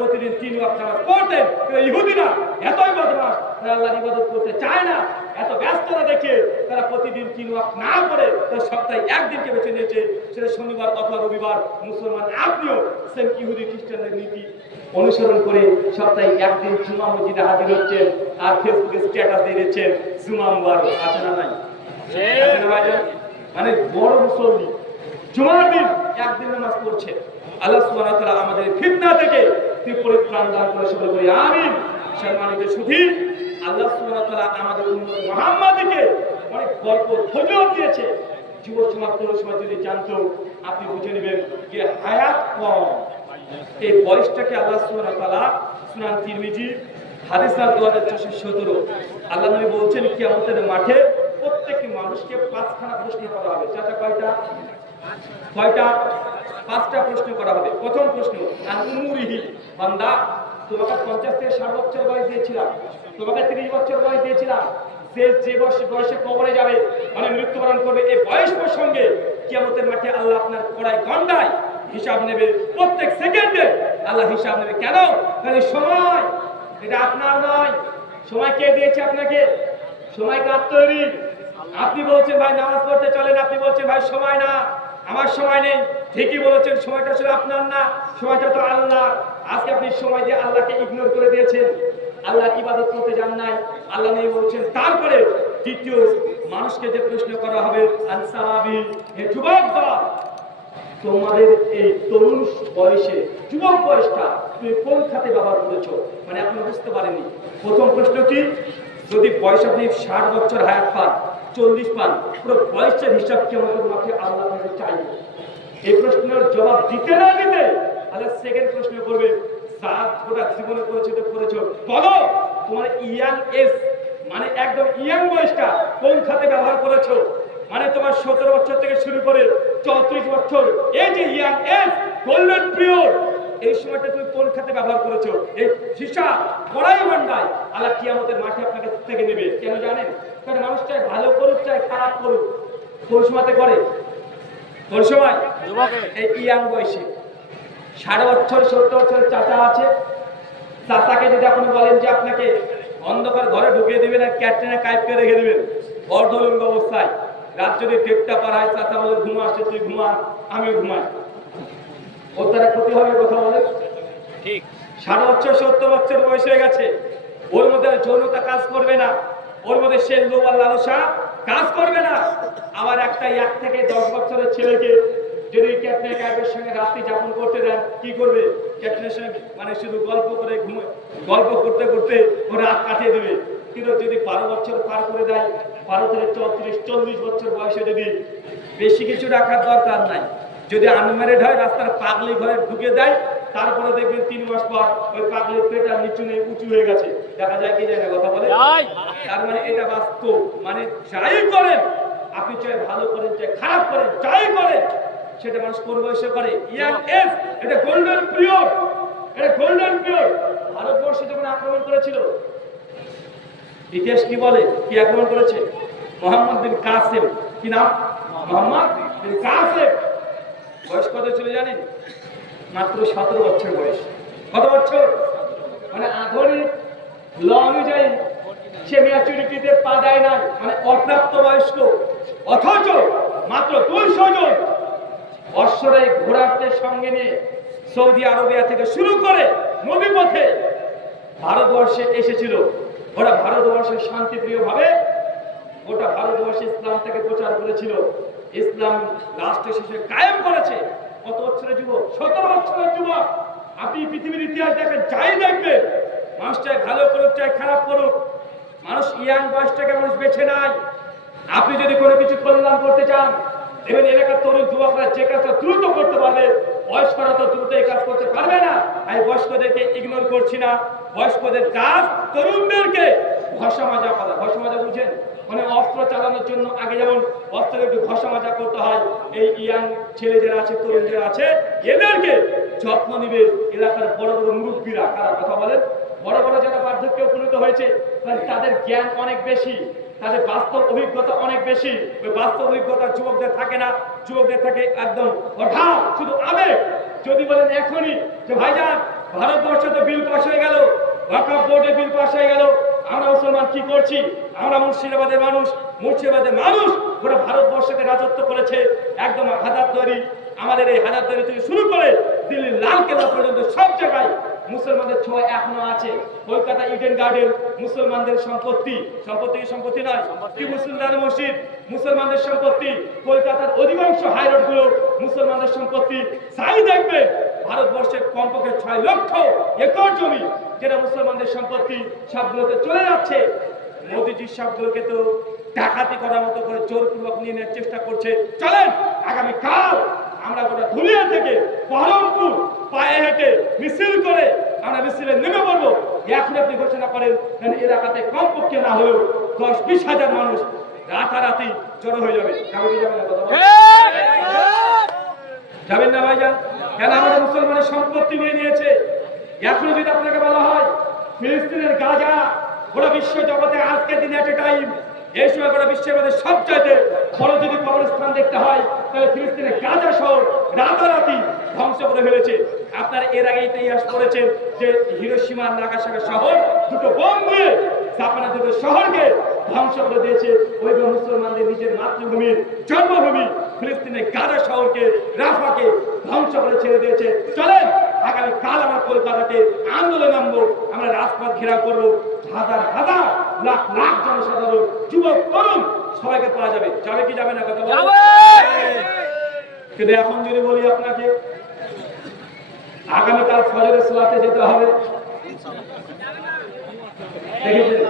প্রতিদিন তিন ওয়াক্ত নামাজ পড়তেন। কিন্তু ইহুদিরা এতই বদমাস তারা আল্লাহর ইবাদত করতে চায় না। এত ব্যস্ততা দেখে তারা প্রতিদিন তিন ওয়াক্ত না করে তারা সপ্তাহে একদিনকে বেছে নিয়েছে। সেটা শনিবার অথবা রবিবার মুসলমান আপনিও সেম ইহুদি খ্রিস্টানদের নীতি অনুসরণ করে সপ্তাহে একদিন জুমা মসজিদে হাজির হচ্ছেন আর ফেসবুকে স্ট্যাটাস দিয়ে দিচ্ছেন জুমা মুবারক। আছে না নাই? মানে বড় মুসল্লি। জুমার দিন একদিন নামাজ পড়ছে। আল্লাহ সুবহানাহু ওয়া তাআলা আমাদের ফিতনা থেকে পরিত্রাণ দান করে বলি, আমিন। সম্মানিত আল্লাহ সুবহানাহু ওয়া তাআলা আমাদের উম্মত মুহাম্মাদীকে অনেক গল্প ধৈর্য দিয়েছে। যুব যদি জানতো, আপনি বুঝে নেবেন যে হায়াত কম। এই বয়সটাকে আল্লাহ সুবহানাহু ওয়া তাআলা সুনান তিরমিজি, হাদিস নাম্বার দু হাজার চারশো সতেরো। আল্লাহ নবী বলছেন কি আমাদের মাঠে প্রত্যেকটি মানুষকে পাঁচখানা প্রশ্ন করা হবে। চাচা কয়টা? কয়টা? পাঁচটা প্রশ্ন করা হবে। প্রথম প্রশ্ন আনুমুরিহি বান্দা, তোমাকে পঞ্চাশ থেকে ষাট বছর বয়স দিয়েছিলাম। তোমাকে তিরিশ বছর বয়স দিয়েছিলাম। যে যে বয়সে বয়সে কবরে যাবে মানে মৃত্যুবরণ করবে এই বয়স প্রসঙ্গে কিয়ামতের মাঠে আল্লাহ আপনার কড়াই গন্ডায় হিসাব নেবে। প্রত্যেক সেকেন্ডে আল্লাহ হিসাব নেবে। কেন? কারণ সময়, এটা আপনার নয়। সময় কে দিয়েছে আপনাকে? সময় কার তৈরি? আপনি বলছেন ভাই নামাজ পড়তে চলেন, আপনি বলছেন ভাই সময় না। আমার সময় নেই। ঠিকই বলেছেন, সময়টা আসলে আপনার না, সময়টা তো আল্লাহ আজকে আপনি সময় দিয়ে আল্লাহকে ইগনোর করে দিয়েছেন। আল্লাহ ইবাদত করতে যান নাই। আল্লাহ নেই বলছেন, তারপরে দ্বিতীয় মানুষকে যে প্রশ্ন করা হবে তোমাদের এই তরুণ বয়সে, যুবক বয়সটা তুমি কোন খাতে ব্যবহার করেছ? মানে আপনি বুঝতে পারেনি প্রথম প্রশ্ন কি? যদি বয়স আপনি ষাট বছর হায়াত পান চল্লিশ পান পুরো বয়সের হিসাব কি আমাদের মাঠে আল্লাহ চাইবে এই প্রশ্নের জবাব দিতে না দিতে আল্লাহ সেকেন্ড প্রশ্ন করবে যা গোটা জীবনে করেছ তো করেছ। বলো, তোমার ইয়াং এজ মানে একদম ইয়াং বয়সটা কোন খাতে ব্যবহার করেছ? মানে তোমার সতেরো বছর থেকে শুরু করে চৌত্রিশ বছর, এই যে ইয়াং এজ গোল্ডেন পিরিয়ড এই সময়টা তুমি কোন খাতে ব্যবহার করেছ? এই হিসাব করাই মান্ডায় আল্লাহ কিয়ামতের মাঠে আপনাকে থেকে নেবে। কেন জানেন? কারণ মানুষ চায় ভালো করুক চায় খারাপ করুক কোন সময়তে করে। কোন সময়? এই ইয়াং বয়সে। ষাট বছর সত্তর বছরের চাচা আছে। চাচাকে যদি আপনি বলেন যে আপনাকে অন্ধকার ঘরে ঢুকিয়ে দিবেন আর ক্যাটরিনা কাইপকে রেখে দিবেন অর্ধলিঙ্গ অবস্থায়। রাত যদি পার হয় চাচা বলে ঘুমা আসছে তুই ঘুমা আমিও ঘুমাই। ওর দ্বারা ক্ষতি হবে কথা বলে? ঠিক। ষাট বছর সত্তর বছর বয়স হয়ে গেছে। ওর মধ্যে যৌনতা কাজ করবে না। ওর মধ্যে সে লোভ লালসা কাজ করবে না। আবার একটা এক থেকে দশ বছরের ছেলেকে যদি ক্যাপ্টেন ক্যাবের সঙ্গে রাত্রি যাপন করতে দেন, কি করবে? ক্যাপ্টেনের সঙ্গে মানে শুধু গল্প করে ঘুমে গল্প করতে করতে ও রাত কাটিয়ে দেবে। কিন্তু যদি বারো বছর পার করে দেয়, বারো থেকে চৌত্রিশ, চল্লিশ বছর বয়সে যদি বেশি কিছু রাখার দরকার নাই, যদি আনম্যারিড হয়, রাস্তার পাগলি ঘরে ঢুকে দেয় তারপরে দেখবেন তিন মাস পর ওই পাগলির পেট আর নিচু নেই উঁচু হয়ে গেছে। দেখা যায় কি যায় না কথা বলে তার মানে এটা বাস্তব। মানে যাই করেন আপনি চাই ভালো করেন চাই খারাপ করেন যাই করেন সেটা মানুষ কোন বয়সে করে? ইয়াং এজ এটা গোল্ডেন পিরিয়ড এটা গোল্ডেন পিরিয়ড ভারতবর্ষে যখন আক্রমণ করেছিল ইতিহাস কি বলে? কি আক্রমণ করেছে? মোহাম্মদ বিন কাসেম। কি নাম? মোহাম্মদ বিন কাসেম। বয়স কত ছিল জানেন? মাত্র সতেরো বছর বয়স। কত বছর? মানে আধুনিক ল অনুযায়ী সে ম্যাচুরিটিতে পা দেয় নাই মানে অপ্রাপ্ত বয়স্ক। অথচ মাত্র দুইশো জন অশ্বরাই ঘোড়াদের সঙ্গে নিয়ে সৌদি আরবিয়া থেকে শুরু করে নদী পথে ভারতবর্ষে এসেছিল। ওরা ভারতবর্ষে শান্তিপ্রিয় ভাবে গোটা ভারতবর্ষে ইসলাম থেকে প্রচার করেছিল। ইসলাম রাষ্ট্র শেষে কায়েম করেছে। কত বছরের যুবক? সতেরো বছরের যুবক। আপনি পৃথিবীর ইতিহাস দেখেন যাই দেখবে মানুষ চাই ভালো করুক, চাই খারাপ করুক, মানুষ ইয়াং বয়সটাকে মানুষ বেছে নাই আপনি যদি কোনো কিছু কল্যাণ করতে চান এবং এলাকার তরুণ যুবকরা যে কাজটা দ্রুত করতে পারবে, বয়স্করা তো দ্রুত এই কাজ করতে পারবে না। আমি বয়স্কদেরকে ইগনোর করছি না। বয়স্কদের কাজ তরুণদেরকে ঘষা মাজা করা। ঘষা মাজা বুঝেন? মানে অস্ত্র চালানোর জন্য আগে যেমন অস্ত্রের একটু ঘষা মাজা করতে হয়, এই ইয়াং ছেলে যারা আছে তরুণ যারা আছে, এদেরকে যত্ন নিবে এলাকার বড় বড় মুরব্বীরা। কারা কথা বলেন? বড় বড় যারা বার্ধক্যে উপনীত হয়েছে মানে তাদের জ্ঞান অনেক বেশি, তাদের বাস্তব অভিজ্ঞতা অনেক বেশি। ওই বাস্তব অভিজ্ঞতা যুবকদের থাকে না, যুবকদের থাকে একদম অঢাল, শুধু আবেগ। যদি বলেন এখনই যে, ভাইজান, ভারতবর্ষে তো বিল পাস হয়ে গেল ওয়াকফ বোর্ডে বিল পাস হয়ে গেল, আমরা মুসলমান কি করছি? আমরা মুর্শিদাবাদের মানুষ মুর্শিদাবাদের মানুষ গোটা ভারতবর্ষকে রাজত্ব করেছে একদম হাজার তৈরি। আমাদের এই হাজার তৈরি থেকে শুরু করে দিল্লির লাল কেল্লা পর্যন্ত সব জায়গায় মুসলমানদের ছোঁয়া এখনও আছে। কলকাতা ইডেন গার্ডেন, মুসলমানদের সম্পত্তি। সম্পত্তি সম্পত্তি নয়? কি মুসলমান মসজিদ? মুসলমানদের সম্পত্তি। কলকাতার অধিকাংশ হাইরোডগুলো মুসলমানদের সম্পত্তি। সাই দেখবে, ভারতবর্ষের কমপক্ষে ছয় লক্ষ একর জমি যেটা মুসলমানদের সম্পত্তি সবগুলোতে চলে যাচ্ছে। মোদিজি সবগুলোকে তো ডাকাতি করার মতো করে জোরপূর্বক নিয়ে নেওয়ার চেষ্টা করছে। চলেন আগামী কাল আমরা গোটা দুনিয়া থেকে বহরমপুর পায়ে হেঁটে মিছিল করে আমরা মিছিলে নেমে পড়ব। এখন আপনি ঘোষণা করেন যেন এলাকাতে কমপক্ষে না হলেও দশ বিশ হাজার মানুষ রাতারাতি জড়ো হয়ে যাবে? যাবেন না ভাইজান? কেন আমাদের মুসলমানের সম্পত্তি নিয়ে নিয়েছে? এখনও যদি আপনাকে বলা হয় ফিলিস্তিনের গাজা গোটা বিশ্ব জগতে আজকের দিনে একটা টাইম এই সময় গোটা বিশ্বের মধ্যে সবচাইতে বড় যদি কবরস্থান দেখতে হয়, তাহলে ফিলিস্তিনের গাজা শহর, রাতারাতি ধ্বংস করে ফেলেছে। আপনারা এর আগে ইতিহাস পড়েছেন যে হিরোসীমা নাগাসাগা শহর দুটো বোম দিয়ে জাপানের দুটো শহরকে ধ্বংস করে দিয়েছে। ওই মুসলমানদের নিজের মাতৃভূমির জন্মভূমি, ফিলিস্তিনের গাজা শহরকে, রাফাকে ধ্বংস করে ছেড়ে দিয়েছে। চলেন আগামী কাল আমরা কলকাতাতে আন্দোলন নামবো। আমরা রাজপথ ঘেরাও করব। হাজার হাজার লাখ লাখ জনসাধারণ যুবক তরুণ সবাইকে পাওয়া যাবে। যাবে কি যাবে না কথা বলবে কিন্তু এখন যদি বলি আপনাকে আগামীকাল ফজরের সালাতে যেতে হবে। দেখেছেন?